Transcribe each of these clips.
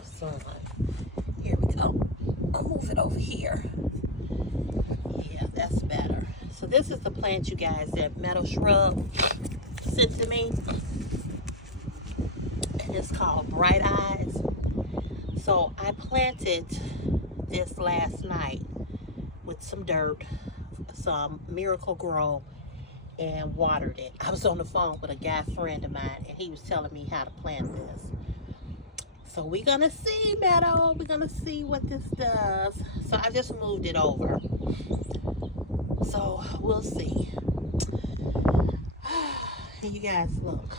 enough sun. Here we go. I'll move it over here. Yeah, that's better. So this is the plant, you guys, that Metal Shrub sent to me. And it's called Bright Eyes. So I planted this last night with some dirt, some Miracle Grow, and watered it. I was on the phone with a guy friend of mine, and he was telling me how to plant this. So we're gonna see, Meadow. We're gonna see what this does. So I just moved it over. So we'll see. And you guys, look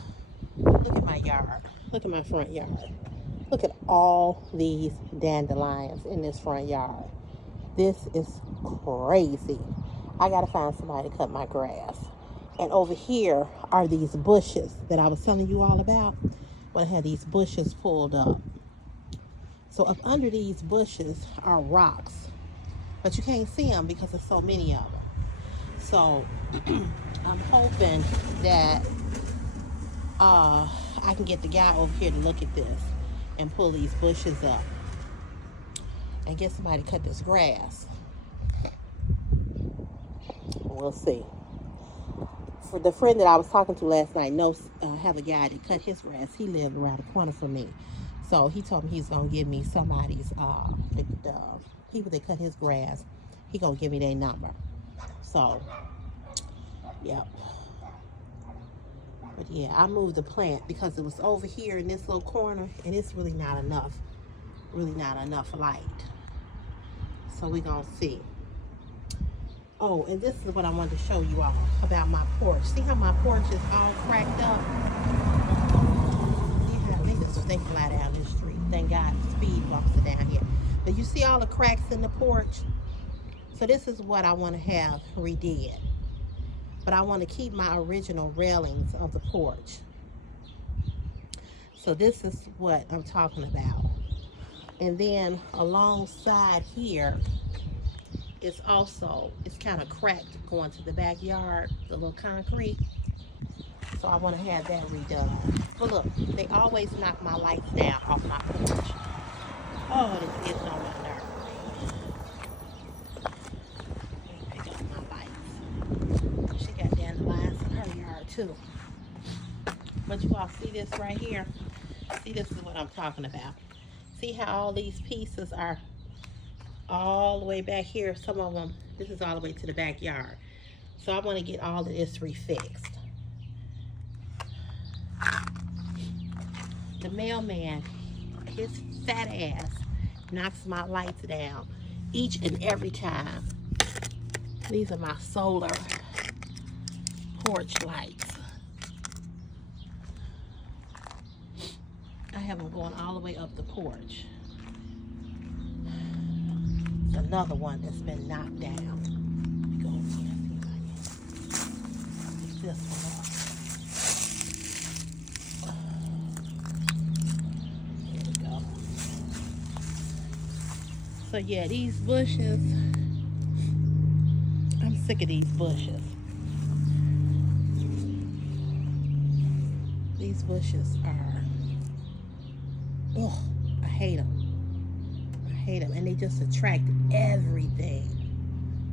at my yard. Look at my front yard. Look at all these dandelions in this front yard. This is crazy. I gotta find somebody to cut my grass. And over here are these bushes that I was telling you all about when I had these bushes pulled up. So up under these bushes are rocks, but you can't see them because there's so many of them. So I'm hoping that I can get the guy over here to look at this and pull these bushes up and get somebody to cut this grass. We'll see. For the friend that I was talking to last night, have a guy that cut his grass. He lived around the corner from me. So he told me he's going to give me somebody's, the people that cut his grass, he going to give me their number. So, yep. But yeah, I moved the plant because it was over here in this little corner, and it's really not enough light. So we're going to see. Oh, and this is what I wanted to show you all about my porch. See how my porch is all cracked up? Yeah, they fly down this street. Thank God speed bumps are down here. But you see all the cracks in the porch? So this is what I want to have redid. But I want to keep my original railings of the porch. So this is what I'm talking about. And then alongside here, it's kind of cracked going to the backyard, the little concrete. So I want to have that redone. But look, they always knock my lights down off my porch. Oh, this gets on my nerves. Pick up my lights. She got dandelions in her yard too. But you all see this right here? See, this is what I'm talking about. See how all these pieces are all the way back here? Some of them, this is all the way to the backyard. So I want to get all of this refixed. The mailman, his fat ass knocks my lights down each and every time. These are my solar porch lights. I have them going all the way up the porch. There's another one that's been knocked down. Let me go over here and see if I can pick this one up. Here we go. So yeah, these bushes, I'm sick of these bushes. These bushes are, oh, I hate them. And they just attract everything,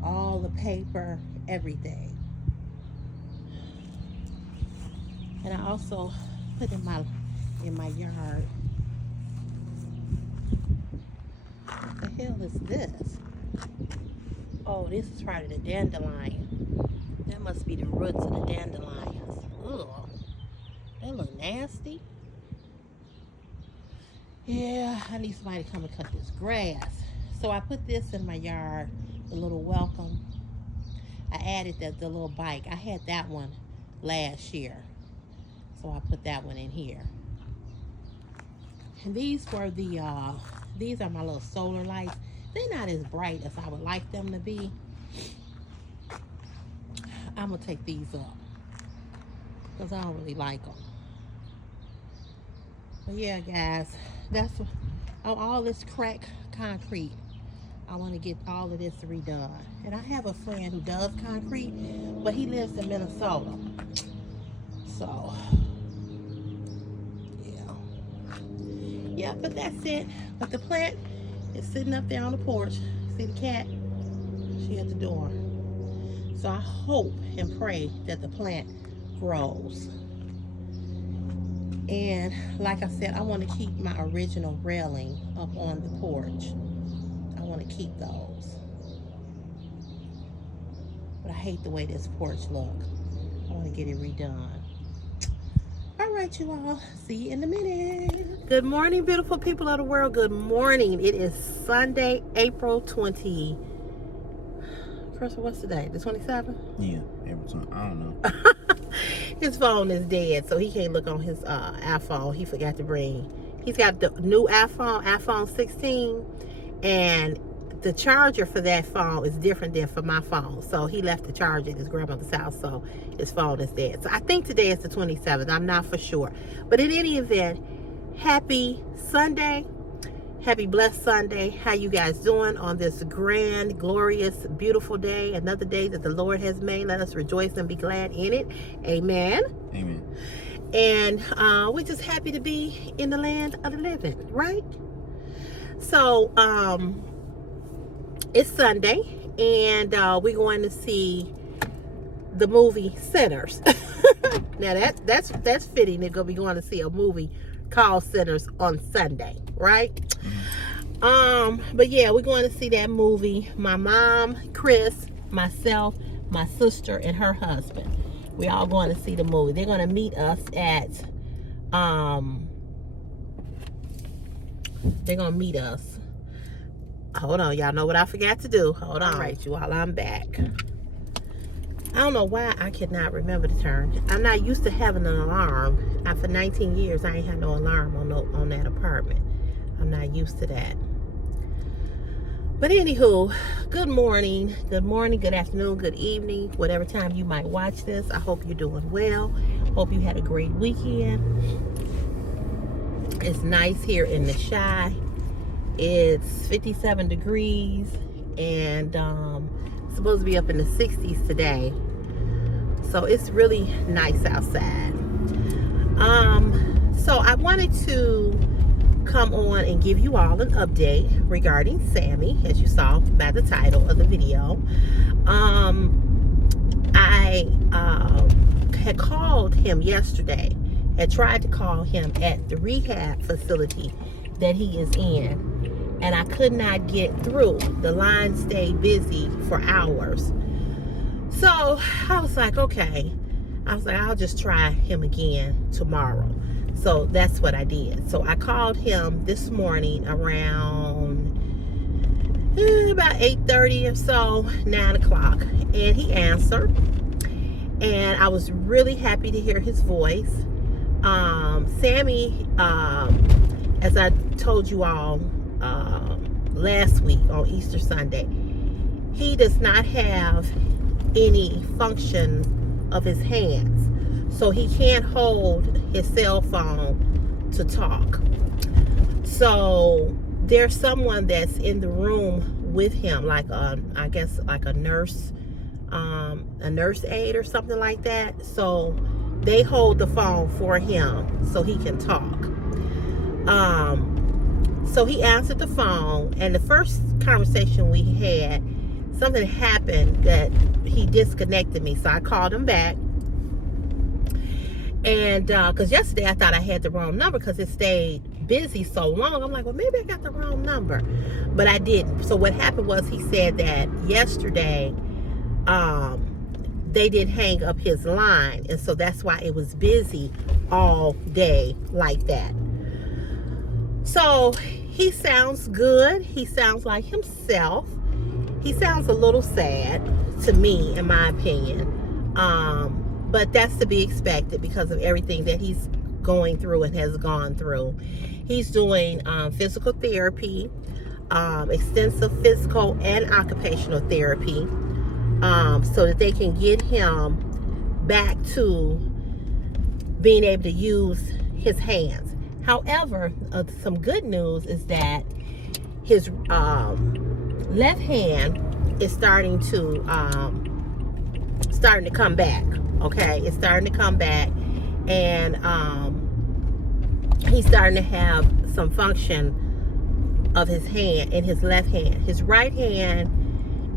all the paper, everything. And I also put in my yard. What the hell is this? Oh, this is probably the dandelion. That must be the roots of the dandelions. Ugh, they look nasty. Yeah, I need somebody to come and cut this grass. So I put this in my yard, the little welcome. I added the little bike. I had that one last year. So I put that one in here. And these are my little solar lights. They're not as bright as I would like them to be. I'm gonna take these up because I don't really like them. But yeah, guys, that's all this crack concrete. I want to get all of this redone. And I have a friend who does concrete, but he lives in Minnesota. So, yeah. Yeah, but that's it. But the plant is sitting up there on the porch. See the cat? She at the door. So I hope and pray that the plant grows. And like I said, I want to keep my original railing up on the porch. I want to keep those. But I hate the way this porch looks. I want to get it redone. All right, you all. See you in a minute. Good morning, beautiful people of the world. Good morning. It is Sunday, April 20. First of all, what's today? The 27th? Yeah, April 20. I don't know. His phone is dead, so he can't look on his iPhone. He forgot to bring. He's got the new iPhone 16, and the charger for that phone is different than for my phone. So he left the charger at his grandmother's house, so his phone is dead. So I think today is the 27th. I'm not for sure. But in any event, happy Sunday. Happy blessed Sunday. How you guys doing on this grand, glorious, beautiful day? Another day that the Lord has made. Let us rejoice and be glad in it. Amen. Amen. And we're just happy to be in the land of the living, right? So, it's Sunday, and we're going to see the movie Sinners. Now that's fitting. They're gonna be going to see a movie called Sinners on Sunday, right? But yeah, we're going to see that movie. My mom, Chris, myself, my sister, and her husband. We all going to see the movie. They're going to meet us at they're going to meet us. Hold on, y'all know what I forgot to do. Hold on. All right, you all, I'm back. I don't know why I cannot remember the turn. I'm not used to having an alarm. For 19 years, I ain't had no alarm on that apartment. I'm not used to that. But anywho, good morning, good afternoon, good evening, whatever time you might watch this. I hope you're doing well. Hope you had a great weekend. It's nice here in the Chi. It's 57 degrees and supposed to be up in the 60s today. So it's really nice outside. So I wanted to come on and give you all an update regarding Sammy, as you saw by the title of the video. I had called him yesterday, had tried to call him at the rehab facility that he is in, and I could not get through. The line stayed busy for hours. So I was like, okay. I'll just try him again tomorrow. So that's what I did. So I called him this morning around about 8:30 or so, 9 o'clock. And he answered. And I was really happy to hear his voice. Sammy, as I told you all last week on Easter Sunday, he does not have any function of his hands. So he can't hold his cell phone to talk. So there's someone that's in the room with him, like I guess like a nurse aide or something like that. So they hold the phone for him so he can talk. So he answered the phone, and the first conversation we had, something happened that he disconnected me. So I called him back. And because yesterday I thought I had the wrong number because it stayed busy so long. I'm like, well, maybe I got the wrong number. But I didn't. So what happened was he said that yesterday they did hang up his line. And so that's why it was busy all day like that. So he sounds good. He sounds like himself. He sounds a little sad to me, in my opinion. But that's to be expected because of everything that he's going through and has gone through. He's doing physical therapy, extensive physical and occupational therapy, so that they can get him back to being able to use his hands. However, some good news is that his left hand is starting to come back. Okay, it's starting to come back, and he's starting to have some function of his hand, in his left hand. His right hand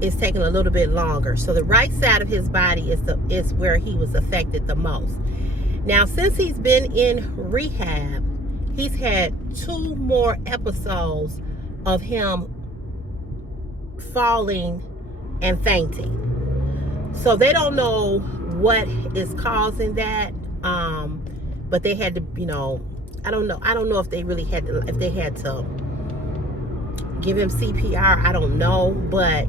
is taking a little bit longer. So the right side of his body is where he was affected the most. Now, since he's been in rehab, he's had 2 more episodes of him falling and fainting. So they don't know what is causing that. But they had to, I don't know if they really had to, if they had to give him CPR. I don't know, but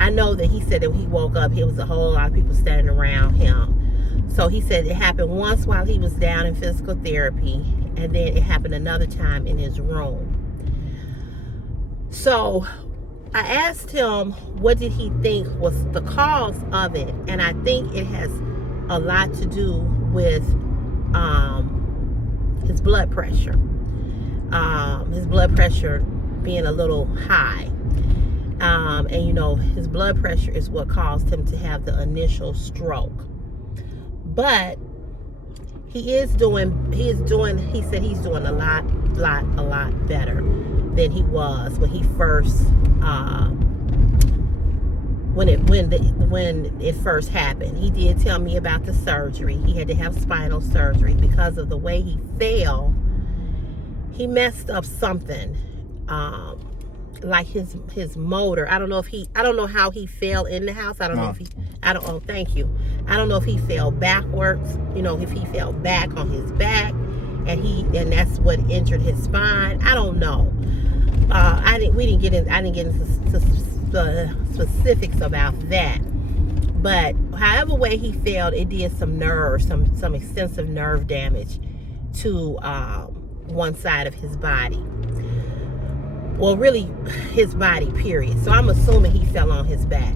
I know that he said that when he woke up, there was a whole lot of people standing around him. So he said it happened once while he was down in physical therapy, and then it happened another time in his room. So I asked him what did he think was the cause of it, and I think it has a lot to do with his blood pressure. His blood pressure being a little high. And his blood pressure is what caused him to have the initial stroke. But he said he's doing a lot better than he was when he first when it first happened. He did tell me about the surgery. He had to have spinal surgery because of the way he fell. He messed up something, like his motor. I don't know how he fell in the house. Thank you. I don't know if he fell backwards, if he fell back on his back and that's what injured his spine. I don't know. I didn't get into specifics about that. But however way he fell, it did some extensive nerve damage to one side of his body. Well, really, his body, period. So I'm assuming he fell on his back.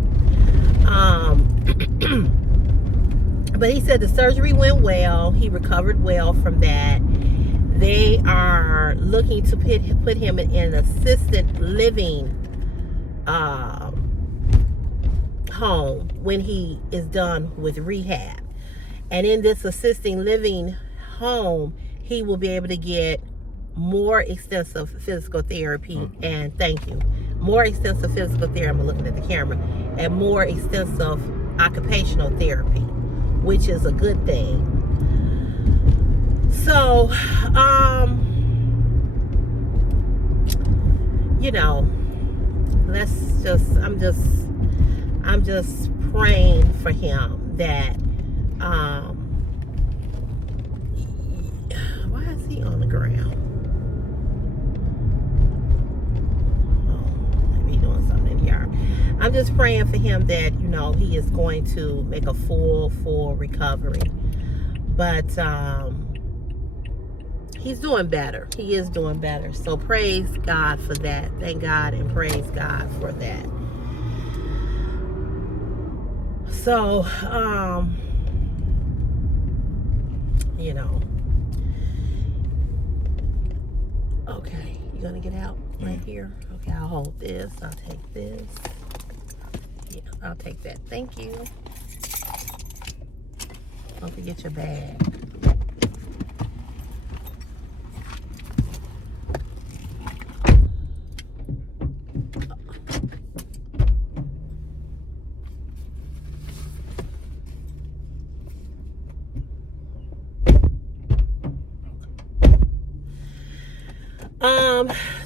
But he said the surgery went well. He recovered well from that. They are looking to put him in an assisted living home when he is done with rehab. And in this assisting living home, he will be able to get more extensive physical therapy, and more extensive physical therapy, I'm looking at the camera, and more extensive occupational therapy, which is a good thing. So, I'm just praying for him that, why is he on the ground? I'm just praying for him that, he is going to make a full recovery. But he's doing better. He is doing better. So praise God for that. Thank God and praise God for that. So, okay, you gonna get out right here? Okay, I'll hold this. I'll take this. Yeah, I'll take that. Thank you. Don't forget your bag.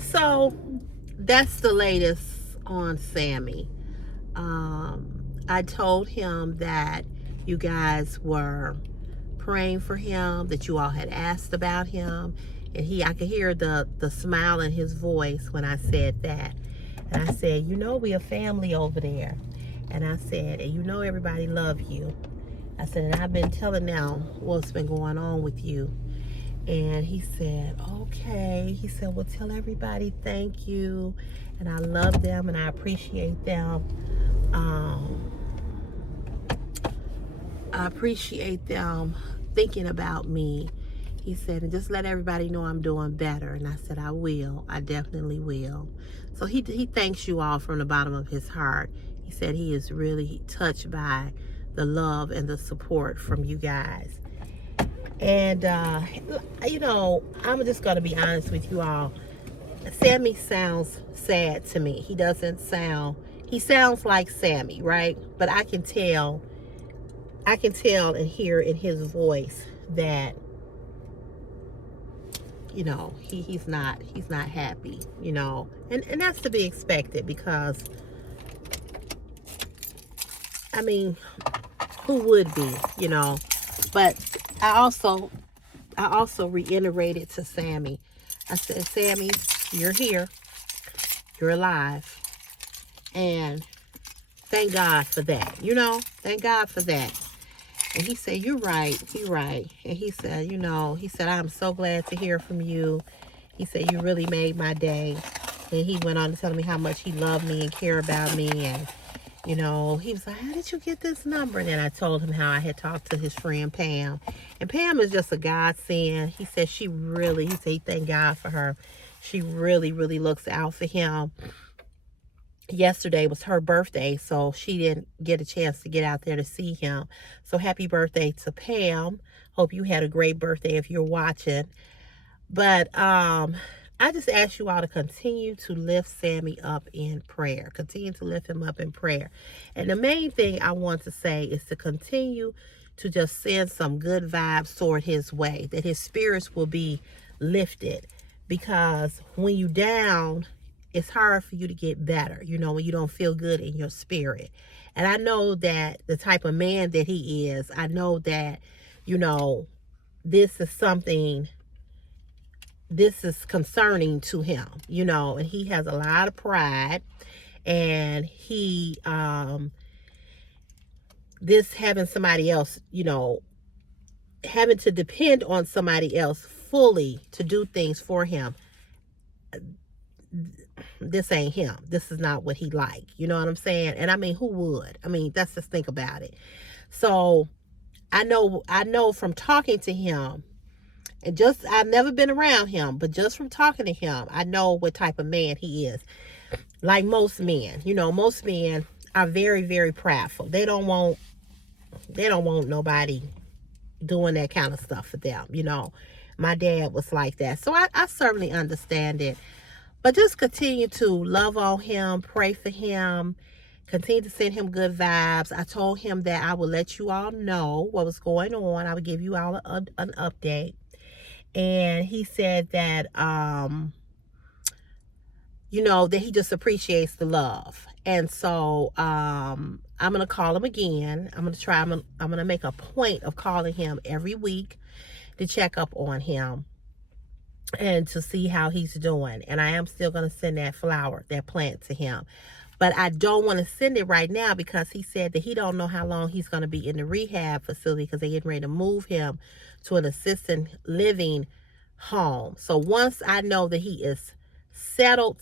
So that's the latest on Sammy. I told him that you guys were praying for him, that you all had asked about him, and I could hear the smile in his voice when I said that. And I said, we a family over there. And I said, and everybody love you. I said, and I've been telling them what's been going on with you. And he said, okay. He said, well, tell everybody thank you. And I love them and I appreciate them. I appreciate them thinking about me. He said, and just let everybody know I'm doing better. And I said, I will. I definitely will. So he thanks you all from the bottom of his heart. He said he is really touched by the love and the support from you guys. And, you know, I'm just going to be honest with you all. Sammy sounds sad to me. He sounds like Sammy, right? But I can tell and hear in his voice that, you know, he's not happy, you know. And that's to be expected because, I mean, who would be, you know? But I also reiterated to Sammy. I said, Sammy, you're here. You're alive. And thank God for that. You know, thank God for that. And he said, you're right. You're right. And he said, you know, I'm so glad to hear from you. He said, you really made my day. And he went on to tell me how much he loved me and cared about me. And, you know, he was like, how did you get this number? And then I told him how I had talked to his friend Pam. And Pam is just a godsend. He said he said, thank God for her. She really, really looks out for him. Yesterday was her birthday, so she didn't get a chance to get out there to see him. So happy birthday to Pam. Hope you had a great birthday if you're watching. But I just ask you all to continue to lift Sammy up in prayer. Continue to lift him up in prayer. And the main thing I want to say is to continue to just send some good vibes toward his way, that his spirits will be lifted. Because when you down, it's hard for you to get better, you know, when you don't feel good in your spirit. And I know that the type of man that he is, I know that, you know, this is concerning to him, you know, and he has a lot of pride. And he, this having somebody else, you know, having to depend on somebody else fully to do things for him, this ain't him. This is not what he like. You know what I'm saying? And I mean, who would? I mean, let's just think about it. So I know from talking to him, and just, I've never been around him, but just from talking to him, I know what type of man he is. Like most men, you know, most men are very, very prideful. They don't want nobody doing that kind of stuff for them. You know, my dad was like that. So I certainly understand it. But just continue to love on him, pray for him, continue to send him good vibes. I told him that I would let you all know what was going on. I would give you all an update. And he said that, you know, that he just appreciates the love. And so I'm going to call him again. I'm going to make a point of calling him every week to check up on him and to see how he's doing. And I am still going to send that plant to him. But I don't want to send it right now because he said that he don't know how long he's going to be in the rehab facility because they're getting ready to move him to an assisted living home. So once I know that he is settled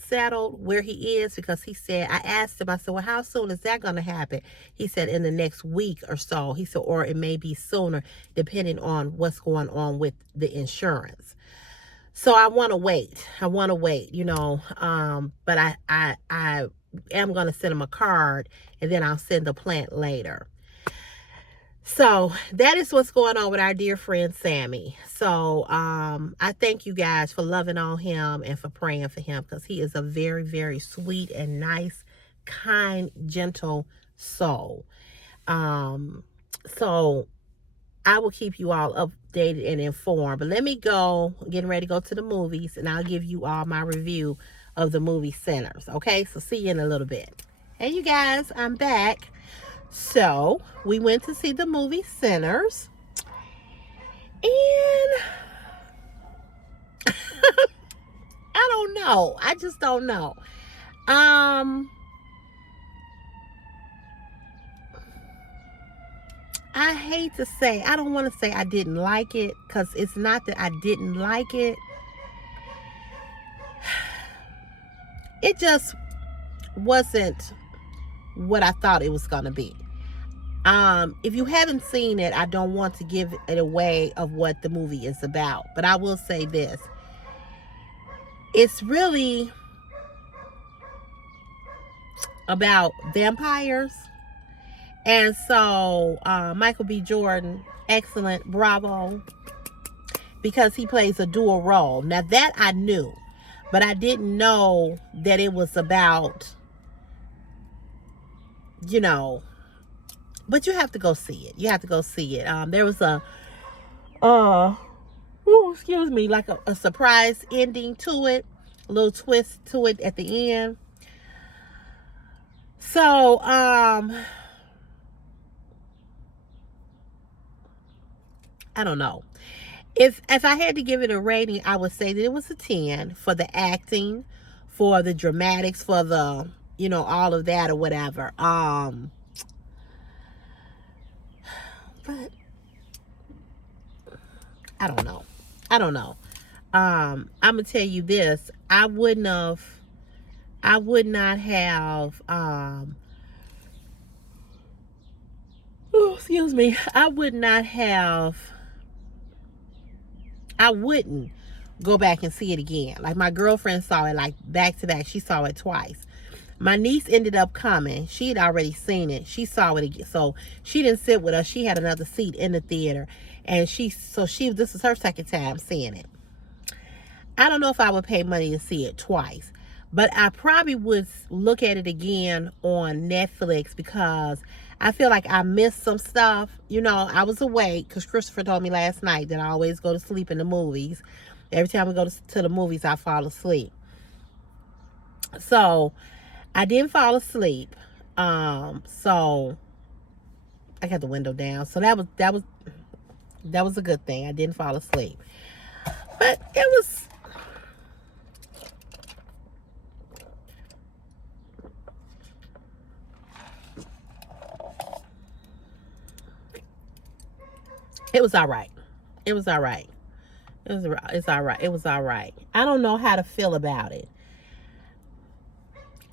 where he is, because he said, I asked him, I said, well, how soon is that going to happen? He said in the next week or so. He said, or it may be sooner depending on what's going on with the insurance. So I want to wait, you know, but I am going to send him a card and then I'll send the plant later. So that is what's going on with our dear friend Sammy. So I thank you guys for loving on him and for praying for him because he is a very, very sweet and nice, kind, gentle soul. So I will keep you all updated and informed. But let me go, getting ready to go to the movies, and I'll give you all my review of the movie Sinners. Okay, so see you in a little bit. Hey, you guys, I'm back. So we went to see the movie Sinners, and I don't know. I just don't know. I hate to say, I don't want to say I didn't like it, because it's not that I didn't like it. It just wasn't what I thought it was going to be. If you haven't seen it, I don't want to give it away of what the movie is about. But I will say this. It's really about vampires. And so Michael B. Jordan, excellent, bravo. because he plays a dual role. Now that I knew, but I didn't know that it was about, you know, but you have to go see it. You have to go see it. There was a, excuse me, like a surprise ending to it, a little twist to it at the end. So, I don't know. If I had to give it a rating, I would say that it was a 10 for the acting, for the dramatics, for the, all of that or whatever. But I don't know. I don't know. I'm gonna tell you this. I would not have excuse me. I wouldn't go back and see it again. Like my girlfriend saw it like back to back. She saw it twice. My niece ended up coming. She had already seen it. She saw it again. So she didn't sit with us. She had another seat in the theater. And this is her second time seeing it. I don't know if I would pay money to see it twice, but I probably would look at it again on Netflix because I feel like I missed some stuff. I was awake because Christopher told me last night that I always go to sleep in the movies. Every time we go to the movies, I fall asleep. So I didn't fall asleep. So I got the window down. So that was a good thing. I didn't fall asleep. But it was all right. It was all right. It's all right. It was all right. I don't know how to feel about it.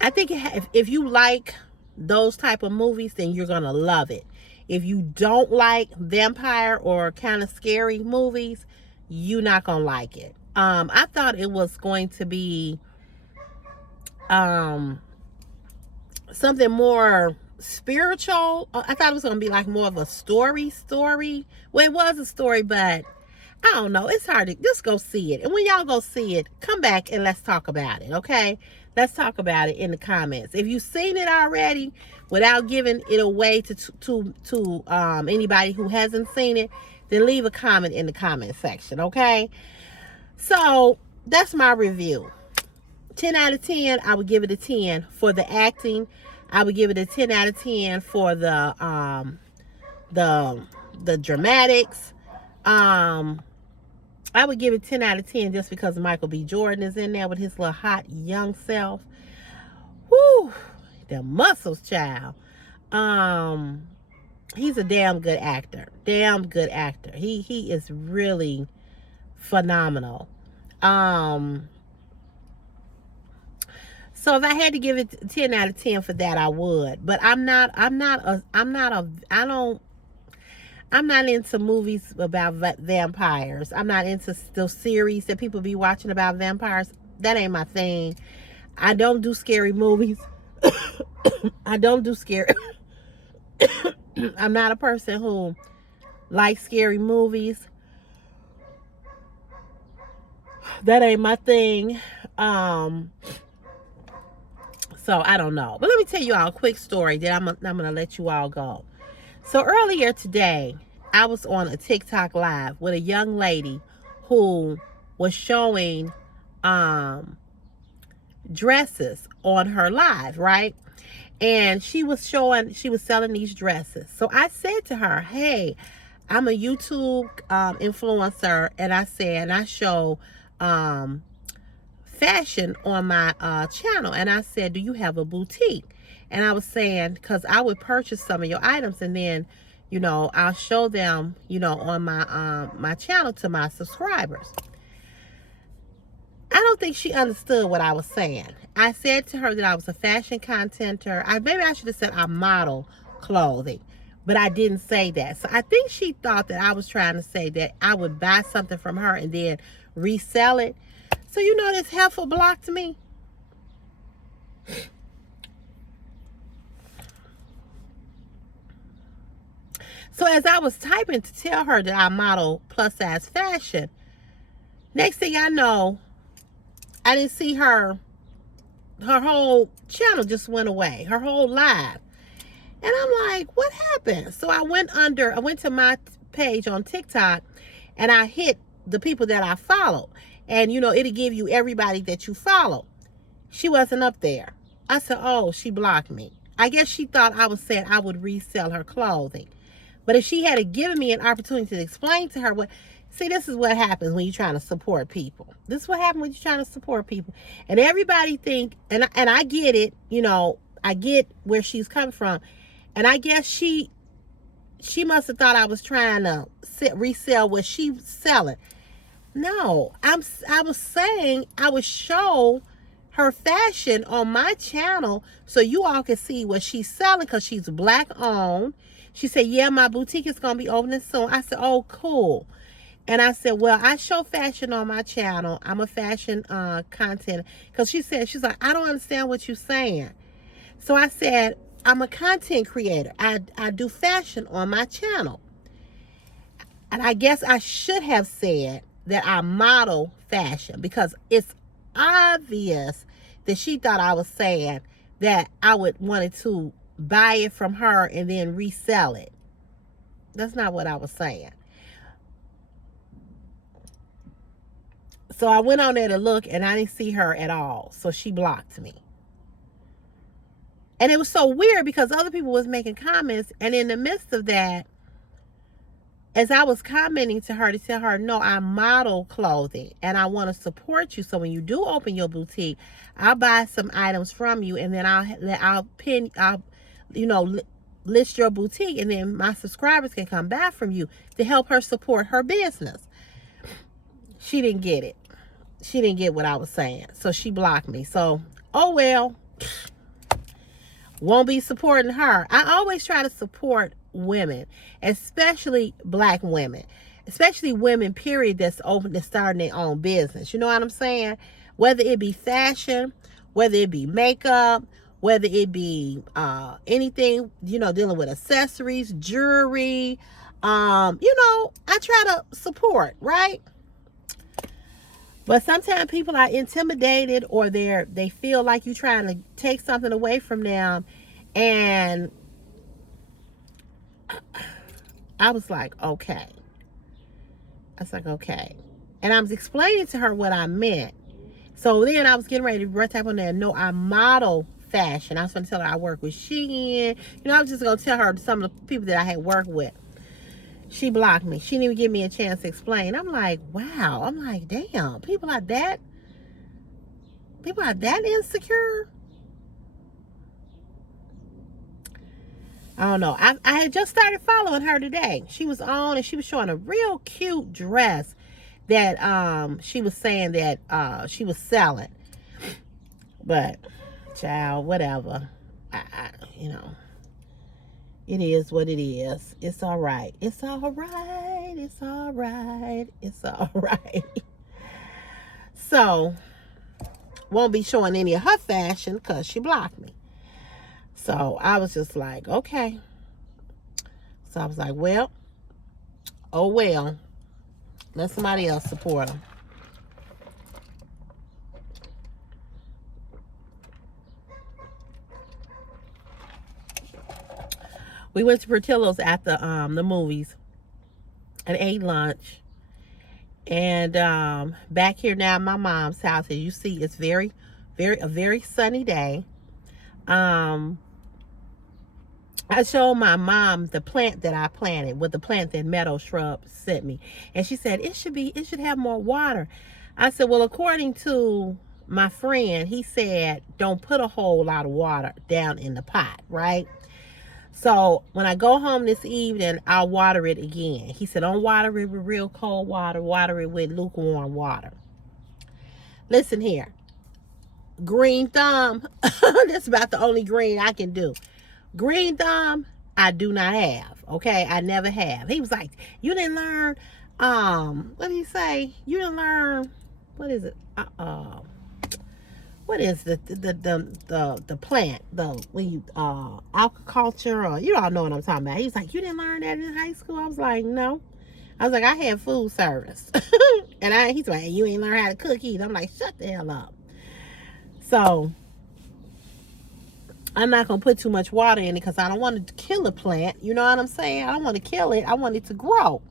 I think if you like those type of movies, then you're going to love it. If you don't like vampire or kind of scary movies, you're not going to like it. I thought it was going to be something more spiritual. I thought it was going to be like more of a story. Well, it was a story, but I don't know. It's hard to just go see it. And when y'all go see it, come back and let's talk about it, okay? Let's talk about it in the comments. If you've seen it already, without giving it away to anybody who hasn't seen it, then leave a comment in the comment section, okay? So that's my review. 10 out of 10, I would give it a 10 for the acting. I would give it a 10 out of 10 for the dramatics. I would give it 10 out of 10 just because Michael B. Jordan is in there with his little hot young self. Whoo, the muscles, child. He's a damn good actor. Damn good actor. He is really phenomenal. So if I had to give it 10 out of 10 for that, I would. But I'm not into movies about vampires. I'm not into those series that people be watching about vampires. That ain't my thing. I don't do scary movies. I don't do scary. I'm not a person who likes scary movies. That ain't my thing. So I don't know. But let me tell you all a quick story that I'm gonna let you all go. So earlier today, I was on a TikTok live with a young lady who was showing dresses on her live, right? And she was selling these dresses. So I said to her, hey, I'm a YouTube influencer, and I show fashion on my channel. And I said, do you have a boutique? And I was saying, because I would purchase some of your items and then, I'll show them, on my channel to my subscribers. I don't think she understood what I was saying. I said to her that I was a fashion contenter. Maybe I should have said I model clothing, but I didn't say that. So I think she thought that I was trying to say that I would buy something from her and then resell it. So this heifer blocked me. So as I was typing to tell her that I model plus size fashion, Next thing I know, I didn't see her. Her whole channel just went away. Her whole live. And I'm like, what happened? So I went to my page on TikTok and I hit the people that I follow. And, you know, it'll give you everybody that you follow. She wasn't up there. I said, oh, she blocked me. I guess she thought I was saying I would resell her clothing. But if she had given me an opportunity to explain to her what, see, this is what happens when you're trying to support people. This is what happens when you're trying to support people. And everybody think, and I get it, you know, I get where she's coming from. And I guess she must have thought I was trying to resell what she's selling. No, I was saying I would show her fashion on my channel so you all can see what she's selling because she's black owned. She said, yeah, my boutique is going to be opening soon. I said, oh, cool. And I said, well, I show fashion on my channel. I'm a fashion content. Because she's like, I don't understand what you're saying. So I said, I'm a content creator. I do fashion on my channel. And I guess I should have said that I model fashion because it's obvious that she thought I was saying that I would wanted to buy it from her and then resell it. That's not what I was saying. So I went on there to look and I didn't see her at all. So she blocked me. And it was so weird because other people was making comments. And in the midst of that, as I was commenting to her to tell her, no, I model clothing and I want to support you. So when you do open your boutique, I'll buy some items from you and then I'll list your boutique and then my subscribers can come back from you to help her support her business. She didn't get it. She didn't get what I was saying. So she blocked me. So, oh well. Won't be supporting her. I always try to support women, especially black women, especially women, period, that's starting their own business. You know what I'm saying? Whether it be fashion, whether it be makeup, whether it be anything, you know, dealing with accessories, jewelry, I try to support, right? But sometimes people are intimidated or they feel like you're trying to take something away from them. And I was like, okay. And I was explaining to her what I meant. So then I was getting ready to type on there, no, I model fashion. I was going to tell her I work with Shein. I was just going to tell her some of the people that I had worked with. She blocked me. She didn't even give me a chance to explain. I'm like, wow. I'm like, damn. People are that insecure. I don't know. I had just started following her today. She was on and she was showing a real cute dress that she was saying that she was selling. But, child, whatever. It is what it is. It's all right. It's all right. It's all right. It's all right. So, won't be showing any of her fashion because she blocked me. So, I was just like, okay. So, I was like, well, oh well. Let somebody else support them. We went to Portillo's at the movies and ate lunch. And back here now at my mom's house, as you see, it's a very sunny day. I showed my mom the plant that I planted with the plant that Meadow Shrub sent me. And she said, it should have more water. I said, well, according to my friend, he said, don't put a whole lot of water down in the pot, right? So when I go home this evening, I'll water it again. He said, don't water it with real cold water. Water it with lukewarm water. Listen here. Green thumb. That's about the only green I can do. Green thumb, I do not have. Okay? I never have. He was like, you didn't learn, what did he say? You didn't learn, what is it? What is the plant, agriculture, or you all know what I'm talking about. He's like, you didn't learn that in high school? I was like, no. I was like, I had food service. And he's like, you ain't learned how to cook either. I'm like, shut the hell up. So I'm not going to put too much water in it because I don't want to kill a plant. You know what I'm saying? I don't want to kill it. I want it to grow.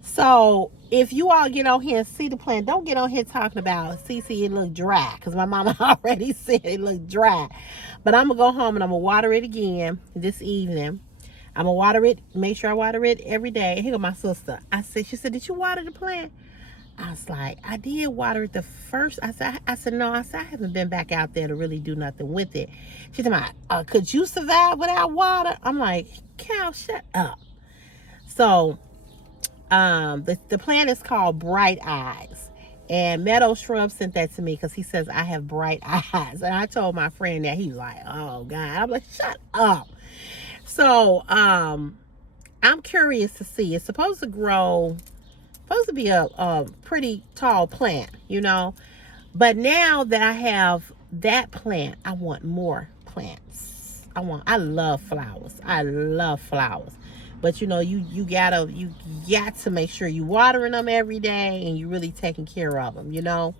So if you all get on here and see the plant, don't get on here talking about, Cece, it look dry. Because my mama already said it looked dry. But I'm going to go home and I'm going to water it again this evening. I'm going to water it, make sure I water it every day. And here goes my sister. She said, did you water the plant? I was like, I did water it the first. I said, no. I haven't been back out there to really do nothing with it. She said, could you survive without water? I'm like, Cal, shut up. So, the plant is called Bright Eyes. And Meadow Shrub sent that to me because he says I have bright eyes. And I told my friend that. He was like, oh, God. I'm like, shut up. So, I'm curious to see. It's supposed to be a pretty tall plant, you know. But now that I have that plant, I want more plants. I love flowers. I love flowers. But you know, you got to make sure you watering them every day and you really taking care of them, you know.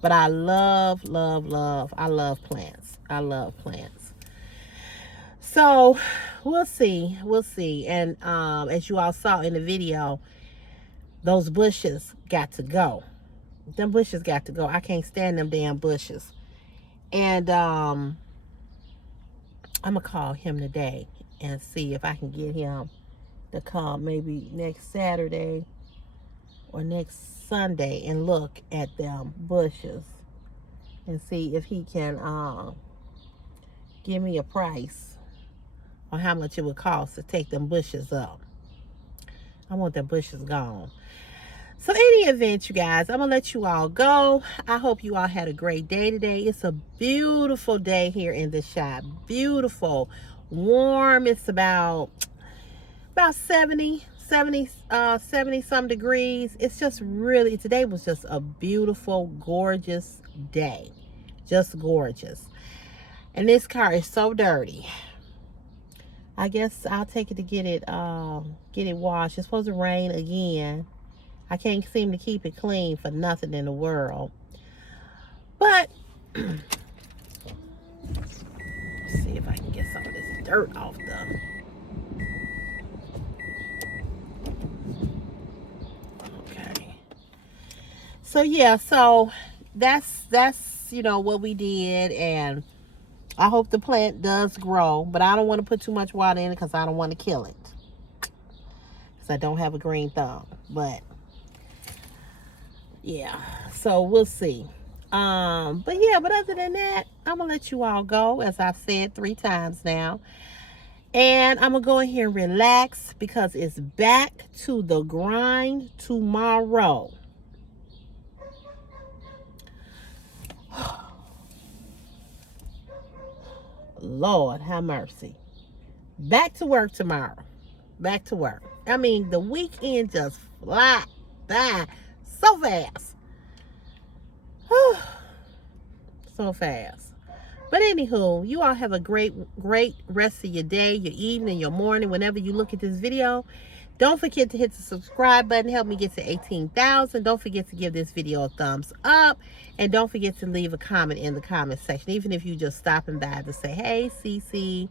But I love plants. I love plants. So we'll see. And as you all saw in the video, those bushes got to go. Them bushes got to go. I can't stand them damn bushes. And I'm gonna call him today and see if I can get him to come maybe next Saturday or next Sunday and look at them bushes and see if he can give me a price on how much it would cost to take them bushes up. I want them bushes gone. So any event, you guys, I'm going to let you all go. I hope you all had a great day today. It's a beautiful day here in the shop. Beautiful. Warm. It's about 70 some degrees. It's just really, today was just a beautiful, gorgeous day. Just gorgeous. And this car is so dirty. I guess I'll take it to get it washed. It's supposed to rain again. I can't seem to keep it clean for nothing in the world. But let's see if I can get some of this dirt off the. Okay. So yeah, so that's you know what we did, and I hope the plant does grow, but I don't want to put too much water in it because I don't want to kill it. Because I don't have a green thumb. But yeah, so we'll see. But other than that, I'm gonna let you all go, as I've said 3 times now. And I'm gonna go in here and relax because it's back to the grind tomorrow. Lord have mercy. Back to work tomorrow. Back to work. I mean, the weekend just fly by so fast. So fast. But anywho, you all have a great rest of your day, your evening, your morning, whenever you look at this video. Don't forget to hit the subscribe button. Help me get to 18,000. Don't forget to give this video a thumbs up. And don't forget to leave a comment in the comment section. Even if you just stopping by to say, hey, Cece.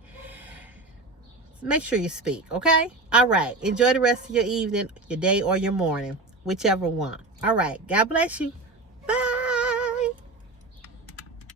Make sure you speak, okay? All right. Enjoy the rest of your evening, your day, or your morning. Whichever one. All right. God bless you.